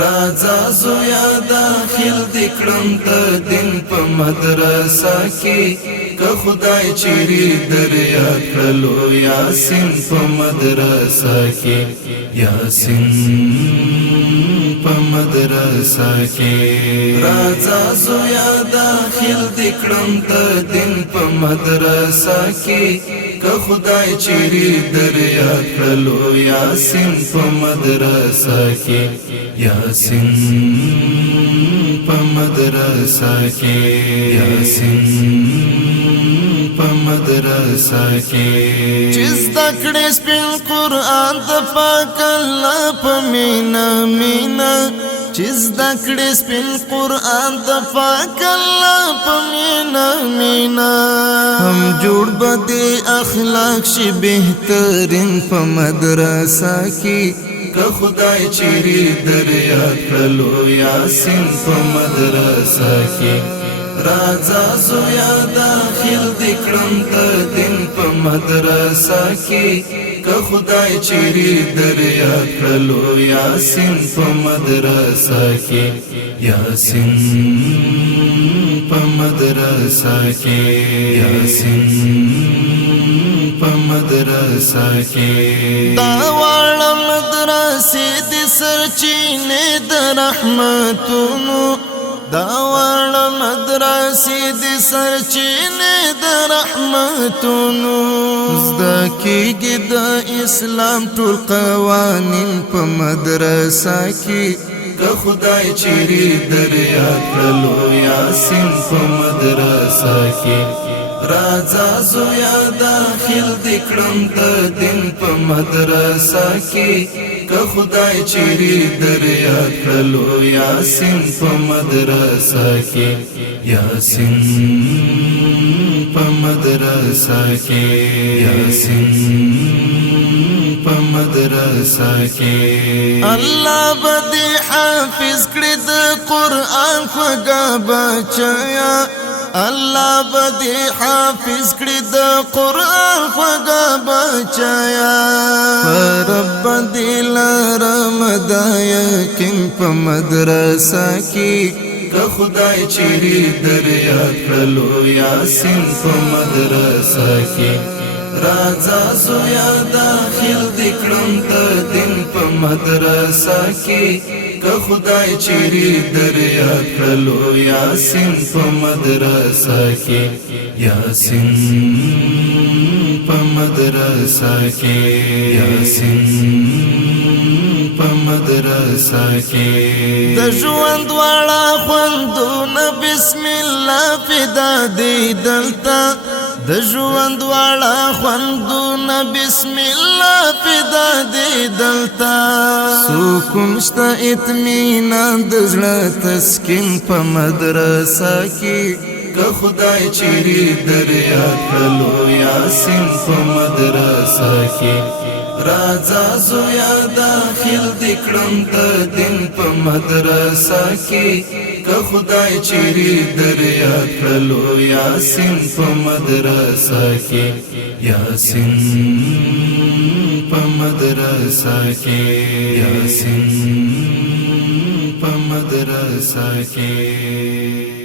راځه زویا داخل دکړم ته دین په مدرسه کې که خدای چیرې در یاد کړلو یاسین په مدرسه کې یاسین په مدرسه کې راځه زویا داخل دکړم ته دین په مدرسه کې که خدای چیرې در یاد کړلو یاسین په مدرسه کې یاسین په مدرسه کې یاسین په مدرسه کې چې زده کړې سپین قرآن د پاک الله په مینا مینا چې زده کړې سپین قرآن د پاک الله په مینا مینا هم جوړ به دې اخلاق شي بهترین په مدرسه کې که خدای چیرې در یاد کړلو یاسین په مدرسه کې راځه زویا داخل دکړم ته دین په مدرسه کې که خدای چیرې در یاد کړلو یاسین په مدرسه کې یاسین په مدرسه کې یاسین په مدرسه کې دا واړه مدرسې د سرچینې د رحمتونو دا واړه مدرسې د سرچینې د رحمتونو زده کېږي د اسلام ټول قوانین په مدرسه کې که خدای چیرې در یاد کړلو یاسین په مدرسه کې راځه زویا داخل دکړم ته دین په مدرسه کې که خدای چیرې در یاد کړلو یاسین په مدرسه کې یاسین په مدرسه کې یاسین په مدرسه کې الله بدی حافظ کړی د قرآن خوږه بچیا الله بدی حافظ کړی د قرآن خوږه بچیا رب دې لرم د یقین په مدرسه کې که خدای چیرې در یاد کړلو یاسین په مدرسه کې راځه زویا داخل دکړم ته دین په مدرسه کې که خدای چیرې در یاد کړلو یاسین په مدرسه کې یاسین په مدرسه کې یاسین په مدرسه کې د ژوند واړه خوندونه بسم الله فدا دی دلته د ژوند واړه خوندونه بسم الله فدا دی دلته سکون شته اطمینان د زړه تسکین په مدرسه کې که خدای چیرې در یاد کړلو یاسین په مدرسه کې راځه زویا داخل دکړم ته دین په مدرسه کې که خدای چیرې در یاد کړلو یاسین په مدرسه کې یاسین په مدرسه کې یاسین په مدرسه کې